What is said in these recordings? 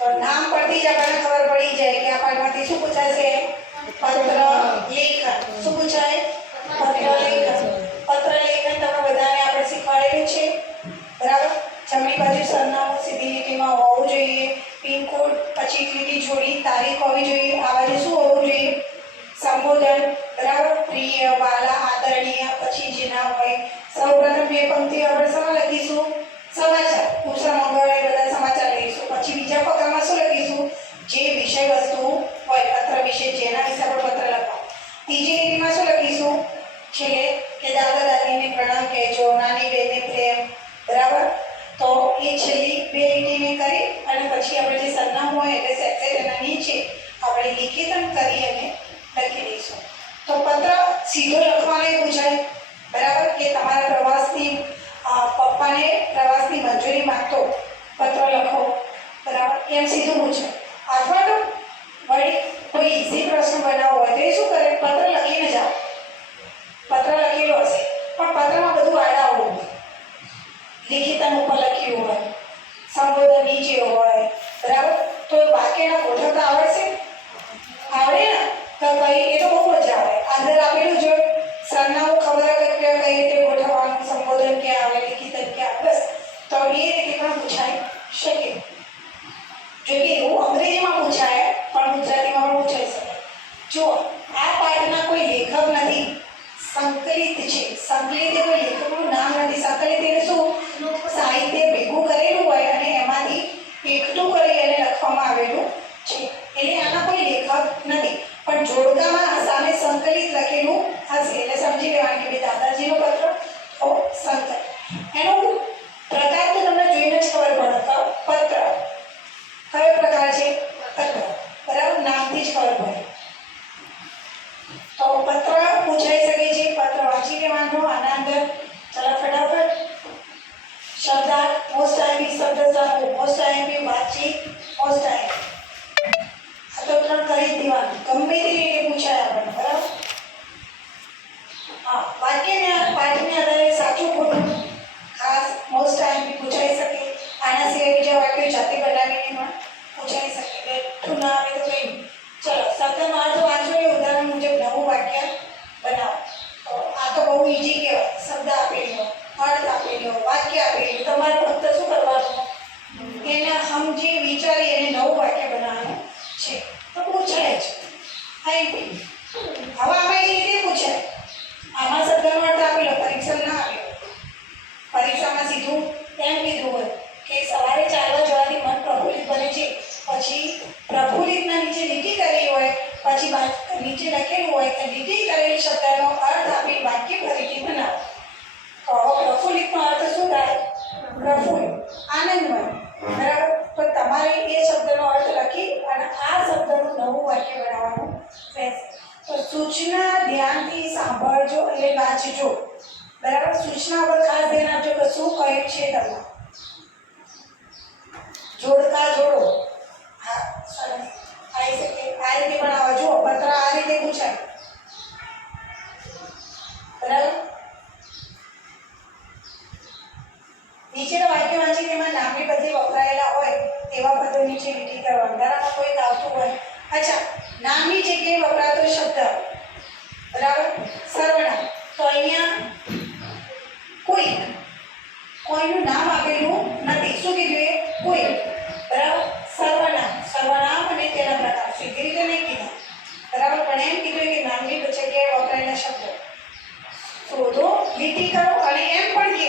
તો નામ પરથી જ આપણને ખબર પડી જાય કે આ પાઠમાંથી શું પૂછાશે? પત્ર લેખન. શું પૂછાય? પત્ર લેખન. પત્ર લેખન તમે બધાને આપણે શીખવાડેલું છે, બરાબર? જમણી બાજુ સરનામું સીધી લીટીમાં હોવું જોઈએ, પિનકોડ, પછી લીટી જોડી, તારીખ હોવી જોઈએ. આ બાજુ શું હોવું જોઈએ? સંબોધન, બરાબર? પ્રિય, વાલા, આદરણીય, પછી જે નામ હોય. સૌપ્રથમ બે પંક્તિ આપણે શેમાં લખીશું? સમાચાર. કુશળ મંગળ એ બધા સમાચાર લખીશું. પછી બીજા ફકરામાં શું લખીશું? જે વિષય વસ્તુ હોય પત્ર વિશે, જેના વિશે આપણે પત્ર લખવા. ત્રીજી લીટીમાં શું લખીશું? છેલ્લે કે દાદા દાદીને પ્રણામ કહેજો, નાની બેનને પ્રેમ, બરાબર? તો એ છેલ્લી બે લીટીને કરી અને પછી આપણે જે સરનામું હોય એટલે સેપરેટ એના નીચે આપણે લિખિતન કરી અને લખી દઈશું. તો પત્ર સીધો લખવાનો પૂછાય, બરાબર? કે તમારા પ્રવાસની પપ્પાને પ્રવાસની મંજૂરી માંગતો પત્ર લખો, બરાબર? એમ સીધું પૂછાય. અથવા તો વળી કોઈ ઈઝી પ્રશ્ન બનાવવો હોય તો એ શું કરે? પત્ર લખીને જાઓ. પત્ર લખેલો હશે પણ પત્રમાં બધું આડાઅવળું હોય, લિખિતન ઉપર લખ્યું હોય, સંબોધન નીચે હોય, બરાબર? તો વાક્યના ગોઠવતા આવડશે? આવડે ને? તો ભાઈ એ તો બહુ મજા આવે. અંદર આપેલું જો સરનામું ખબર હોય કે કઈ રીતે ગોઠવવાનું, સંબોધન ક્યાં આવે, લિખિતન ક્યાં, બસ તો એ રીતે પણ પૂછાઈ શકે. જો કે એવું અંગ્રેજીમાં પૂછાય પણ ગુજરાતીમાં પણ પૂછાઈ શકે. જો આ પાઠના કોઈ લેખક નથી, સંકલિત છે. સંકલિત એ કોઈ લેખકનું નામ નથી. સંકલિત એટલે શું? સાહિત્ય ભેગું કરેલું હોય અને એમાંથી એકઠું કરી અને લખવામાં આવેલું છે. એટલે આના કોઈ લેખક નથી, પણ જોડકામાં સામે સંકલિત લખેલું હશે એટલે સમજી લેવાનું કે દાદાજીનો પત્ર તો સંકલિત. એનો પ્રકાર તો તમને જોઈને જ ખબર પડે. પત્ર કયો પ્રકાર છે? પત્ર, બરાબર? નામથી જ ખબર પડે. તો પત્ર પૂછાઈ શકે છે. પત્ર વાંચી લેવાનો. આના અંદર ચલો ફટાફટ શબ્દાર્થ, મોસ્ટ આઈએમપી શબ્દ સમૂહ, મોસ્ટ આઈએમપી વાતચીત, મોસ્ટ આઈએમપી આ તો ત્રણ કરી જ દેવાનું. ગમે તે રીતે પૂછાય આપણને, બરાબર? હા, પાઠને આધારે સાચું ખોટું ખાસ મોસ્ટ આઈએમપી પૂછાઈ શકે. આના સિવાય બીજા વાક્યો જાતે બનાવીને પણ પૂછાઈ શકે. બેઠું ના આવે તો કંઈ નહીં. ચલો શબ્દનો અર્થ વાંચો એ ઉદાહરણ મુજબ નવું વાક્ય બનાવો. તો આ તો બહુ ઈઝી કહેવાય. શબ્દ આપેલો, અર્થ આપેલો, વાક્ય આપેલું, તમારે ફક્ત શું કરવાનું? એને સમજી વિચારી અને નવું વાક્ય બનાવવાનું છે. તો પૂછાય જ આઈએમપી. હવે આમાં એ રીતે પૂછાય. આમાં શબ્દનો અર્થ આપેલો, પરીક્ષા ના આપ્યો. પરીક્ષામાં સીધું એમ કીધું હોય કે સવારે ચાલવા જવાથી મન પ્રફુલ્લિત બને છે, પછી પ્રફુલ્લિતના નીચે લીટી કરેલી હોય, પછી નીચે લખેલું હોય કે લીટી કરેલી શબ્દનો અર્થ આપી વાક્ય ફરીથી બનાવો. તો હવે પ્રફુલ્લિતનો અર્થ શું થાય? પ્રફુલ્લિત, આનંદમય, બરાબર? તો તમારે એ શબ્દનો અર્થ લખી અને આ શબ્દનું નવું વાક્ય બનાવવાનું રહેશે. તો સૂચના ધ્યાનથી સાંભળજો એટલે વાંચજો, બરાબર? સૂચના પર ખાસ ધ્યાન આપજો કે શું કહ્યું છે તમને. જોડકા જોડો. હા, સરસ. આ રીતે બનાવો. જુઓ પત્ર આ રીતે પૂછાય, બરાબર? નીચેના વાક્ય વાંચી તેમાં નામની બદલે વપરાયેલા હોય તેવા પદો નીચે લીટી કરવાની. બરાબર? કોઈ આવતું હોય, અચ્છા, નામની જગ્યાએ વપરાતો શબ્દ, બરાબર? સર્વનામ. તો અહીંયા કોઈનું નામ આપેલું નથી. શું કીધું? એ કોઈ, બરાબર? સર્વનામ. સર્વનામ અને તેના પ્રકાર સીધી રીતે નહીં કીધા, બરાબર? પણ એમ કીધું કે નામની જગ્યાએ વપરાયેલા શબ્દ શોધો, લીટી કરો અને એમ પણ કે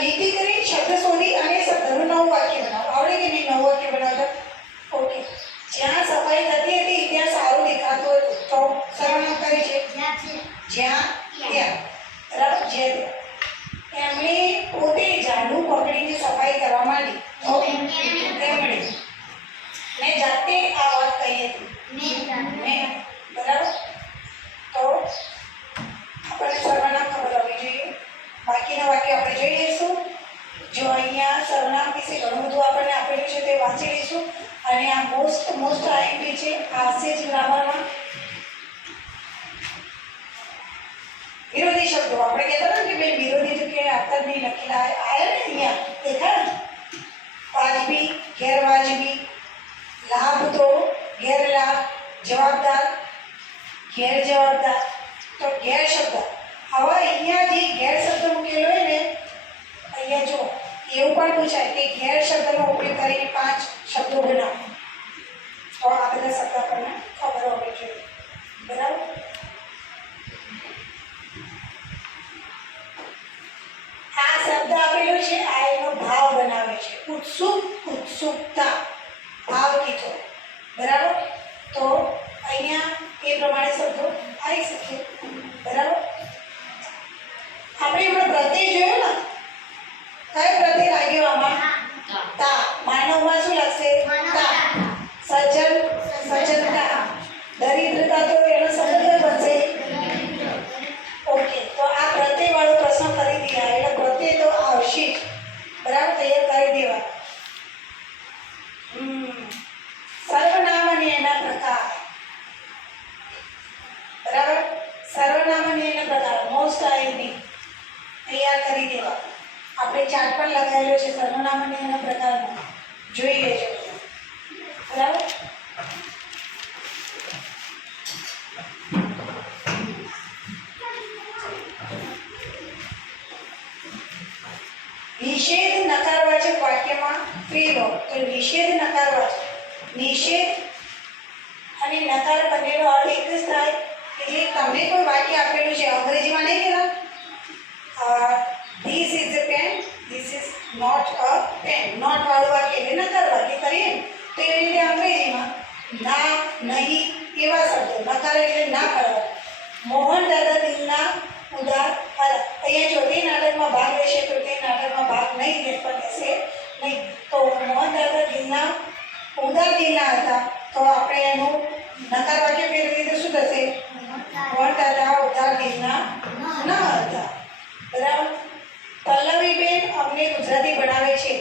લીટી કરી શબ્દ શોધી અને શબ્દનું નવું વાક્ય બનાવો. આવડે કે નહીં નવું વાક્ય બનાવતા? ઓકે. જ્યાં સફાઈ થતી હતી ત્યાં સારું દેખાતું હતું તો સર્વનામ કરે છે. જ્યાં ત્યાં, બરાબર? જે એમણે પોતે ઝાડુ પકડીને સફાઈ કરવા માંડી તો એમણે. મેં જાતે આ વાત કહી હતી. મેં, બરાબર? તો આપણને સર્વનામ ખબર હોવી જોઈએ. બાકીના વાક્ય આપણે જોઈ લઈશું. જો અહીંયા સર્વનામ વિશે ઘણું બધું આપણને આપેલું છે તે વાંચી લઈશું. અને આ મોસ્ટ આઈએમપી છે. આ હશે જ ગ્રામરમાં. વિરોધી શબ્દો આપણે કહેતા હતા કે ભાઈ વિરોધી જગ્યાએ આપતા જ નહીં લખેલા આયા ને અહીંયા દેખાય ને? વાજબી, ગેરવાજબી, લાભ તો ગેરલાભ, જવાબદાર, ગેર જવાબદાર, તો ગેર શબ્દ. હવે અહીંયા જે ગેર શબ્દ મૂકેલો હોય ને, અહીંયા જો એવું પણ પૂછાય કે ગેર શબ્દનો ઉપયોગ કરીને 5 શબ્દો બનાવો. તો આ બધા શબ્દ આપણને ખબર હોવી જોઈએ. બરાબર? આ શબ્દ આપેલો છે, આ એનો ભાવ બનાવે છે. ઉત્સુક, ઉત્સુકતા, ભાવ કીધો. બરાબર? તો અહીંયા એ પ્રમાણે શબ્દો આવી શકે. બરાબર? આપણે એમાં પ્રત્યય જોયો ને, કયો પ્રત્યય લાગ્યો આમાં? તા. માનવમાં શું લાગશે? તા. સજ્જન, સજ્જનતા. દરિદ્રતા તો એનો શબ્દ કયો બનશે? ઓકે, તો આ પ્રત્યય વાળો પ્રશ્ન કરી દીધા એટલે પ્રત્યય તો આવશે જ. બરાબર? તૈયાર કરી દેવા. સર્વનામ અને એના પ્રકાર. બરાબર? સર્વનામ અને એના પ્રકાર મોસ્ટ આઈની તૈયાર કરી દેવા. આપણે ચાર્ટ પણ લખાયેલો છે સર્વનામ અને એના પ્રકારનો, જોઈ લેજો. બરાબર? નિષેધ નકારવાચક વાક્યમાં ફેરવો. તો નિષેધ નકારવાચક, નિષેધ અને નકાર બંનેનો અર્થ એક જ થાય. એટલે તમને કોઈ વાક્ય આપેલું છે, અંગ્રેજીમાં નહીં કહેવાય this is a pen, this is not a pen. Not વાળું વાક્ય એટલે નકાર વાક્ય કરીએ ને, તો એવી રીતે અંગ્રેજીમાં ના, નહીં એવા શબ્દો. નકાર એટલે ના કરવા. મોહન દાદા દિલના ઉદાર હતા. અહીંયા જો તે નાટકમાં ભાગ લેશે તો તે નાટકમાં ભાગ નહીં લે, પણ લેશે નહીં. તો મોહન દાદા દિલના ઉદાર દિલના હતા, તો આપણે એનું નકાર વાક્ય ફેરવીએ તો શું થશે? મોહન દાદા ઉદાર દિલના ન હતા. બરાબર? પલ્લવીબેન અમને ગુજરાતી ભણાવે છે.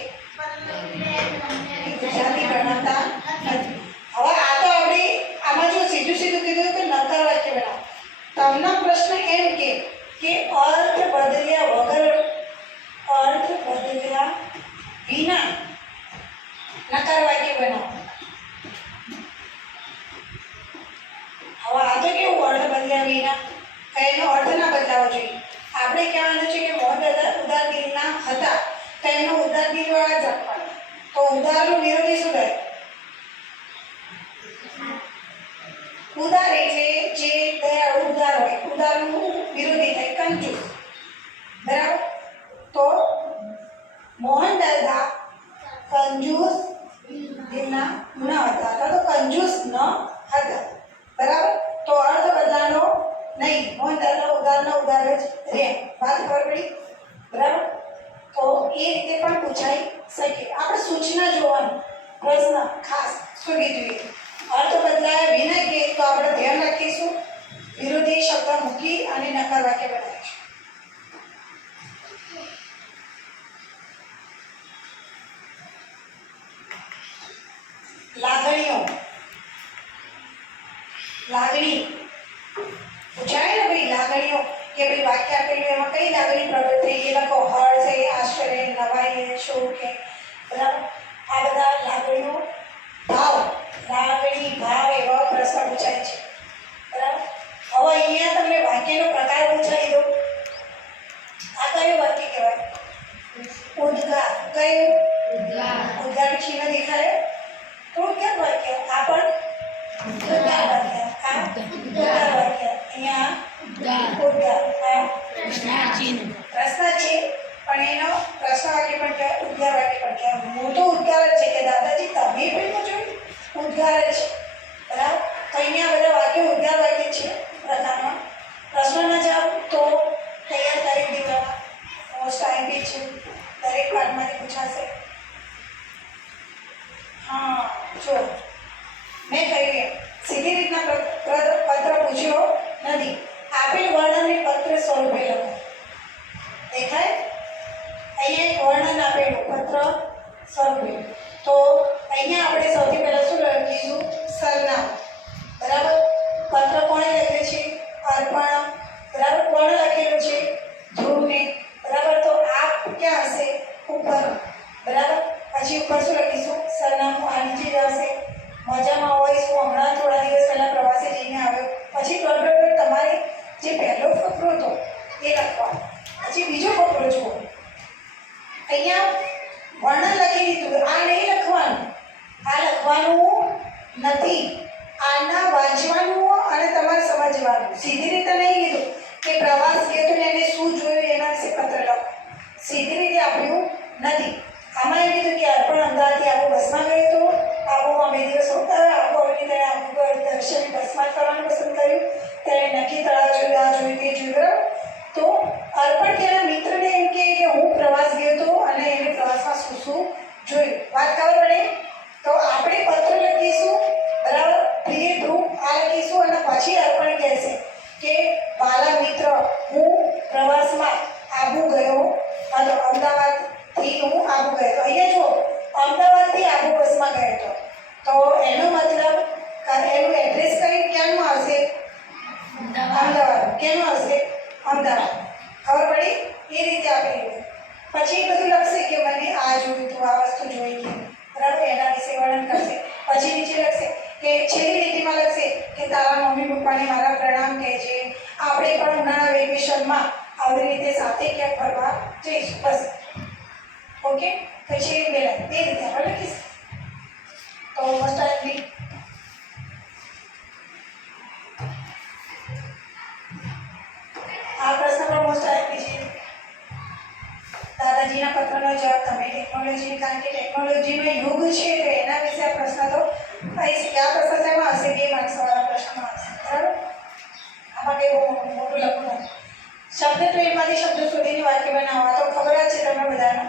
ગુજરાતી ભણાવતા નથી. હવે આ તો આપણે આમાં જો સીધું સીધું કીધું તો નકાર વાક્ય બનાવો. તમને પ્રશ્ન એમ કે અર્થ બદલ્યા વગર, અર્થ બદલ્યા વિના નકાર વાક્ય બનાવો. હવે આ તો કેવું અર્થ બદલ્યા વિના? એનો અર્થ ના બદલાવો જોઈએ. આપણે કહેવાનું છે કે મોહન દાદા ઉદાર દિલના હતા, તો એનો ઉદાર દિલ વાળા જ રાખવાના. તો ઉદારનો વિરોધી શું થાય? ઉદાર એટલે જે દયાળુ ઉદાર હોય, ઉદારનું વિરોધી થાય કંજૂસ. બરાબર? તો મોહન દાદા કંજૂસ દિલના ન હતા, અથવા તો કંજૂસ ન હતા. બરાબર? તો અર્થ બદલાનો નહીં. મોહન દાદા ઉદારના ઉદાર જ રહે. વાત ખબર પડી? બરાબર? તો એ રીતે પણ પૂછાઈ શકે. આપણે સૂચના જોવાનું પ્રશ્ન ખાસ શું કીધું? અર્થ બદલાયા વિના કે તો આપણે ધ્યાન રાખીશું, વિરોધી શબ્દ મૂકી અને નકાર વાક્ય બનાવીશું. લાગણીઓ. લાગણી પૂછાય ને ભાઈ, લાગણીઓ કે ભાઈ વાક્ય આપેલું એમાં કઈ લાગણી પ્રગટ થઈ ગઈ? લખો હર્ષ છે, આશ્ચર્ય, નવાઈ, શોક છે. બરાબર? આ બધા લાગણીઓ. ભાવ, લાગણી, ભાવ એવા પ્રશ્ન પૂછાય છે. બરાબર? હવે અહીંયા તમને વાક્યનો પ્રકાર પૂછાઈ દો. આ કયું વાક્ય કહેવાય? ઉદ્ગાર. કયું? ઉદ્ગાર ચિહ્ન દેખાય. ઉદ્ગાર વાક્ય. આ પણ ઉદ્ગાર વાક્ય. આ ઉદ્ગાર વાક્ય. અહીંયા ઉદ્ગાર. પ્રશ્ન છે, પણ એનો પ્રશ્ન વાક્ય પણ કહેવાય, ઉદ્ગાર વાક્ય પણ કહેવાય. મોટો ઉદ્ગાર જ છે કે દાદાજી તમે પણ જોયું ઉદ્ગાર જ છે. બરાબર? તો અહીંયા બધા વાક્યો ઉદ્ગાર વાક્ય છે પ્રકારમાં. પ્રશ્નના જવાબ તો તૈયાર કરી દેવાના. મોસ્ટ આઈમ્પી છે, દરેક પાઠમાંથી પૂછાશે. હા, જો મેં કહ્યું એમ સીધી રીતના પત્ર પૂછ્યો નથી. આપેલ વર્ણનને પત્ર સ્વરૂપે લખો. દેખાય? અહીંયા એક વર્ણન આપેલું પત્ર સ્વરૂપે. તો અહીંયા આપણે સૌથી પહેલાં શું લખીશું? સરનામું. બરાબર? પત્ર કોણે લખેલું છે? અર્પણ. બરાબર? કોણે લખેલું છે? ધ્રુવને. બરાબર? તો આપ ક્યાં હશે? ઉપર. બરાબર? પછી ઉપર શું લખીશું? સરનામું. આ નીચે જ આવશે. લખવાનું નથી, આના વાંચવાનું અને તમારે સમજવાનું. સીધી રીતે નહીં કીધું કે પ્રવાસ ગયો તો એને શું જોયું એના વિશે પત્ર લખો, સીધી રીતે આપ્યું નથી. આમાં એમ કીધું કે અર્પણ અમદાવાદથી આબુ બસમાં ગયો હતો, આબુમાં 2 દિવસ રોકાયો, આબુ આવીને તેણે આબુ દર્શન બસમાં કરવાનું પસંદ કર્યું, તેણે નક્કી તળાવ જોયું, આ જોયું, તે જોયું, બરાબર. તો અર્પણ તેના મિત્રને એમ કહે કે હું પ્રવાસ ગયો હતો અને એને પ્રવાસમાં શું શું જોયું. વાત ખબર પડે? તો આપણે પત્ર લખીશું, બરાબર, પ્રિય ધ્રુવ આ લખીશું અને પછી અર્પણ કહેશે કે વાલા મિત્ર હું પ્રવાસમાં આબુ ગયો હતો, અમદાવાદથી હું આબુ ગયો હતો. અહીંયા જો અમદાવાદથી આબુ બસમાં ગયો હતો, તો એનો મતલબ એનું એડ્રેસ કઈ ક્યાંનું આવશે? અમદાવાદ. કેનું આવશે? અમદાવાદ. ખબર પડી? એ રીતે આપણે પછી એ બધું લખશે કે મને આ જોયું હતું, આ વસ્તુ જોઈ હતી, બરાબર, એના વિશે વર્ણન કરશે. પછી નીચે લખશે કે છેલ્લી લીટીમાં લખશે કે તારા મમ્મી પપ્પાને મારા પ્રણામ કહેજે, આપણે પણ ઉનાળા વેકેશનમાં આવી રીતે સાથે ક્યાંક ફરવા જઈશું. બસ. ઓકે. પછી બે રીતે આપણે લખીશું. તો મોસ્ટ આઈલી આ પ્રશ્ન પણ મોસ્ટ આઈલી છે. દાદાજીના પત્રનો જવાબ તમે ટેકનોલોજી, કારણ કે ટેકનોલોજીનો યુગ છે તો એના વિશે આ પ્રશ્ન તો આવી શકે. આ પ્રશ્ન શેમાં હશે? 2 માર્ક્સવાળા પ્રશ્નમાં હશે, બરાબર. આમાં કંઈ બહુ મોટું લખવું નથી. શબ્દ તો એમાંથી શબ્દો શોધીને વાક્ય બનાવવા તો ખબર જ છે તમને બધાને.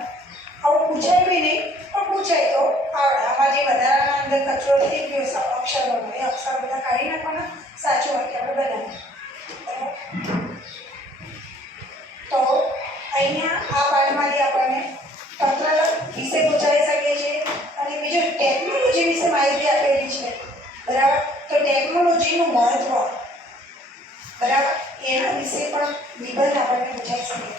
આવું પૂછાય બી નહીં પણ પૂછાય તો આવડે. આમાં જે વધારાના અંદર કચરો થઈ ગયો અક્ષરો, એ અક્ષર બધા કાઢી નાખવાના, સાચું વાક્ય આપણે બનાવીએ, બરાબર. તો અહીંયા આ પાઠમાંથી આપણને પત્ર વિશે પૂછાઈ શકે છે અને બીજું ટેકનોલોજી વિશે માહિતી આપેલી છે, બરાબર. તો ટેકનોલોજીનું મહત્વ, બરાબર, એના વિશે પણ નિબંધ આપણને પૂછાઈ શકે.